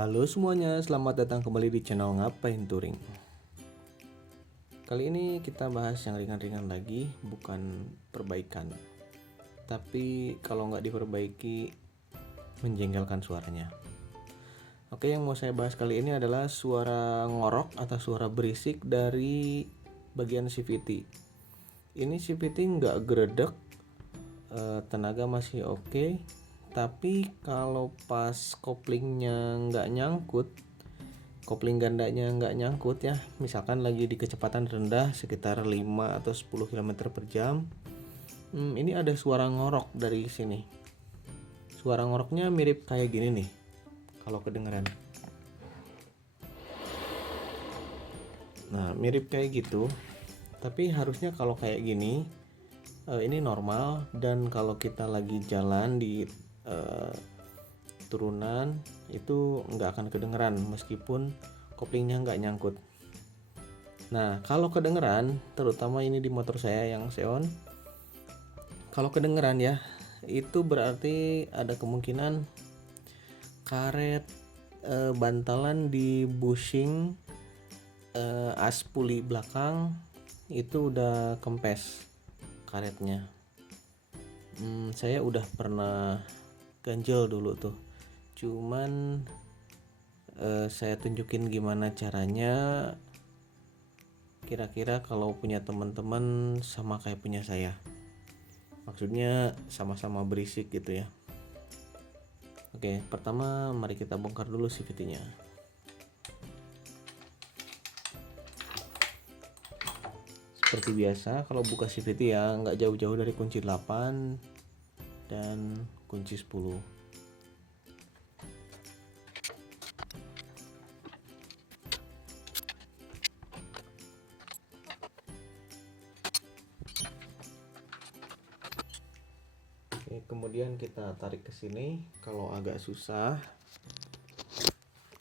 Halo semuanya, selamat datang kembali di channel Ngapain Touring. Kali ini kita bahas yang ringan-ringan lagi, bukan perbaikan. Tapi kalau nggak diperbaiki, menjengkelkan suaranya. Oke, yang mau saya bahas kali ini adalah suara ngorok atau suara berisik dari bagian CVT. Ini CVT nggak geredek, tenaga masih oke. Tapi kalau pas koplingnya nggak nyangkut, kopling gandanya nggak nyangkut ya, misalkan lagi di kecepatan rendah sekitar 5 atau 10 km per jam, ini ada suara ngorok dari sini. Suara ngoroknya mirip kayak gini nih kalau kedengeran. Nah, mirip kayak gitu, tapi harusnya kalau kayak gini ini normal. Dan kalau kita lagi jalan di turunan itu nggak akan kedengeran meskipun koplingnya nggak nyangkut. Nah, kalau kedengeran, terutama ini di motor saya yang Xeon, kalau kedengeran ya, itu berarti ada kemungkinan karet bantalan di bushing as puli belakang itu udah kempes karetnya. Saya udah pernah ganjel dulu tuh, cuman saya tunjukin gimana caranya. Kira-kira kalau punya teman-teman sama kayak punya saya, maksudnya sama-sama berisik gitu ya. Oke, pertama mari kita bongkar dulu CVT-nya. Seperti biasa kalau buka CVT ya nggak jauh-jauh dari kunci 8 dan kunci 10. Oke, kemudian kita tarik ke sini. Kalau agak susah,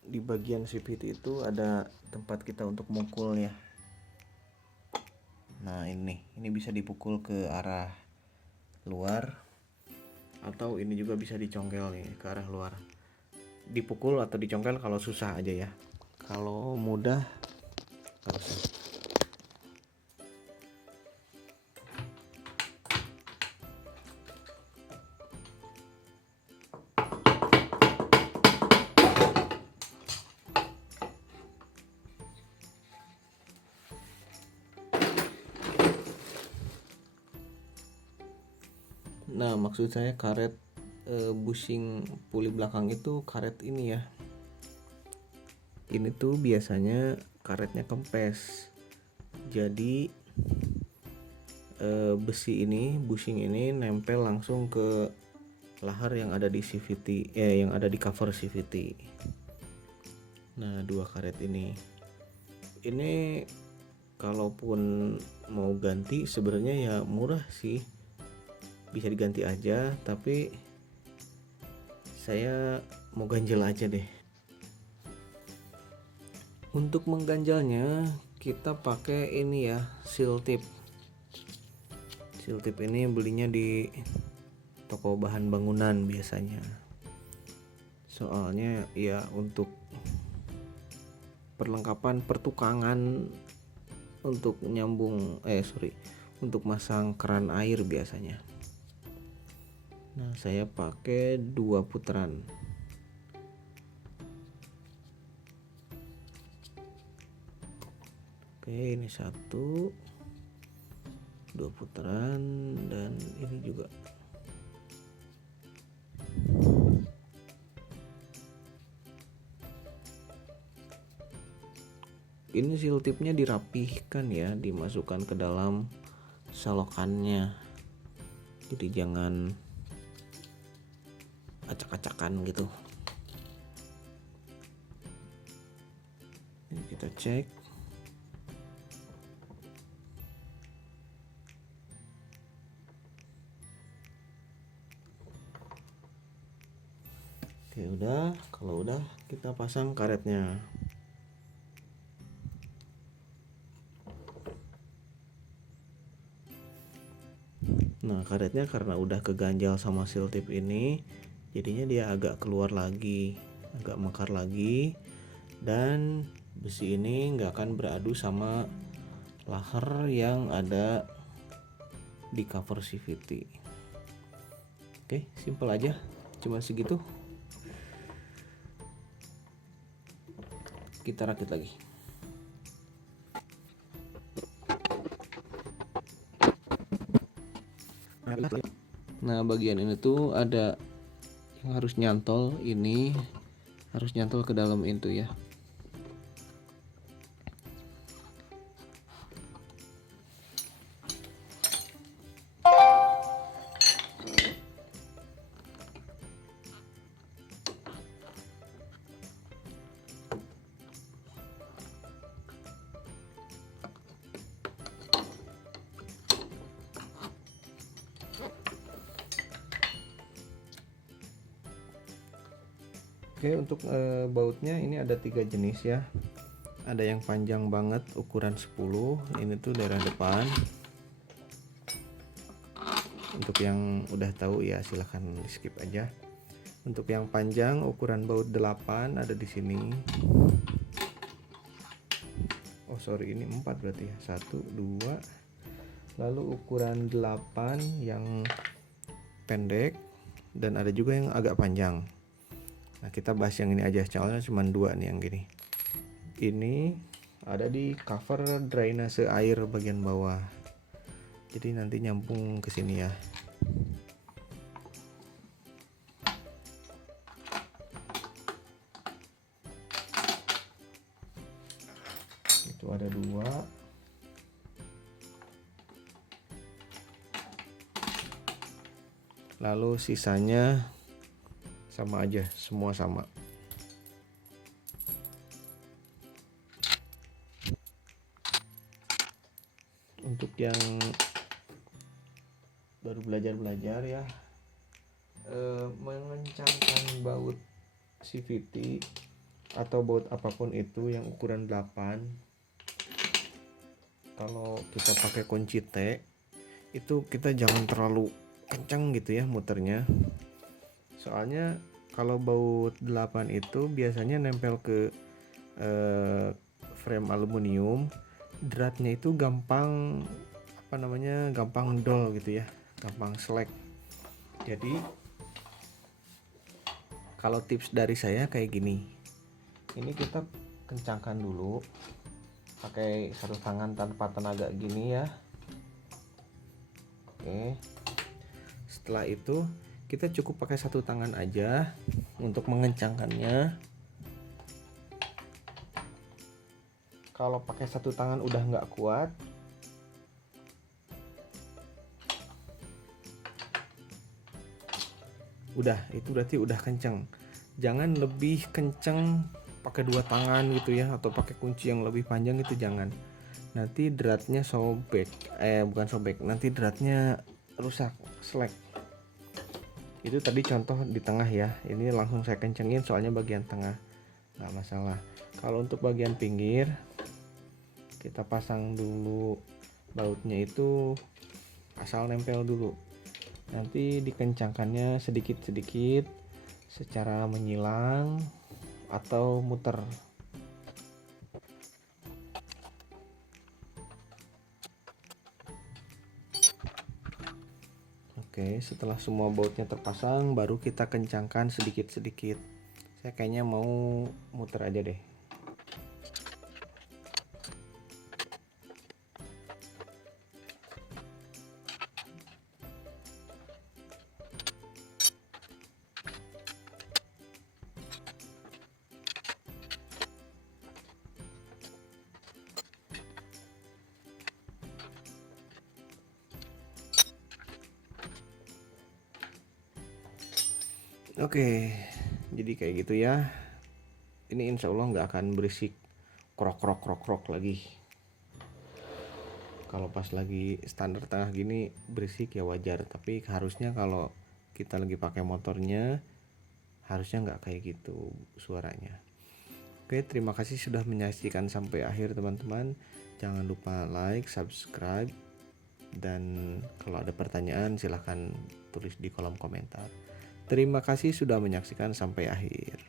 di bagian CVT itu ada tempat kita untuk mukul ya. Nah, ini bisa dipukul ke arah luar, atau ini juga bisa dicongkel nih ke arah luar. Dipukul atau dicongkel kalau susah aja ya. Kalau mudah nggak usah. Nah, maksud saya karet bushing puli belakang itu karet ini ya. Ini tuh biasanya karetnya kempes. Jadi besi ini, bushing ini nempel langsung ke lahar yang ada di CVT, yang ada di cover CVT. Nah, dua karet ini kalaupun mau ganti sebenarnya ya murah sih, bisa diganti aja, tapi saya mau ganjel aja deh. Untuk mengganjalnya kita pakai ini ya, seal tip. Seal tip ini belinya di toko bahan bangunan biasanya. Soalnya ya untuk perlengkapan pertukangan untuk untuk masang keran air biasanya. Nah, saya pakai 2 putaran. Oke, ini 1, 2 putaran, dan ini juga. Ini seal tipnya dirapihkan ya, dimasukkan ke dalam salokannya. Jadi jangan acak-acakan gitu. Ini kita cek. Oke, udah. Kalau udah, kita pasang karetnya. Nah, karetnya karena udah keganjal sama seal tip ini, jadinya dia agak keluar lagi. agak mekar lagi, dan besi ini nggak akan beradu sama laher yang ada di cover CVT. Oke, simple aja, cuma segitu. Kita rakit lagi. Nah, bagian ini tuh ada yang harus nyantol, ini harus nyantol ke dalam itu ya. Oke, untuk bautnya ini ada 3 jenis ya. Ada yang panjang banget ukuran 10, ini tuh daerah depan. Untuk yang udah tahu ya silahkan di skip aja. Untuk yang panjang ukuran baut 8 ada di sini. Oh sorry, ini 4 berarti ya. 1, 2. Lalu ukuran 8 yang pendek, dan ada juga yang agak panjang. Nah, kita bahas yang ini aja, soalnya cuma 2 nih yang gini. Ini ada di cover drainase air bagian bawah. Jadi nanti nyambung ke sini ya. Itu ada 2. Lalu sisanya sama aja, semua sama. Untuk yang baru belajar ya, mengencangkan baut CVT atau baut apapun itu yang ukuran 8, kalau kita pakai kunci T itu kita jangan terlalu kencang gitu ya muternya. Soalnya kalau baut 8 itu biasanya nempel ke frame aluminium, dratnya itu gampang gampang dol gitu ya, gampang selek. Jadi kalau tips dari saya kayak gini, ini kita kencangkan dulu pakai satu tangan tanpa tenaga gini ya. Oke, setelah itu kita cukup pakai satu tangan aja untuk mengencangkannya. Kalau pakai satu tangan udah nggak kuat, udah, itu berarti udah kenceng. Jangan lebih kenceng pakai 2 tangan gitu ya, atau pakai kunci yang lebih panjang itu jangan. Nanti dratnya sobek, bukan sobek, nanti dratnya rusak, selek. Itu tadi contoh di tengah ya, ini langsung saya kencengin soalnya bagian tengah nggak masalah. Kalau untuk bagian pinggir kita pasang dulu bautnya, itu asal nempel dulu, nanti dikencangkannya sedikit-sedikit secara menyilang atau muter. Oke, setelah semua bautnya terpasang baru kita kencangkan sedikit-sedikit. Saya kayaknya mau muter aja deh. Oke, jadi kayak gitu ya. Ini insya Allah nggak akan berisik krok krok krok krok lagi. Kalau pas lagi standar tengah gini berisik ya wajar, tapi harusnya kalau kita lagi pakai motornya harusnya nggak kayak gitu suaranya. Oke, terima kasih sudah menyaksikan sampai akhir teman-teman. Jangan lupa like, subscribe, dan kalau ada pertanyaan silahkan tulis di kolom komentar. Terima kasih sudah menyaksikan sampai akhir.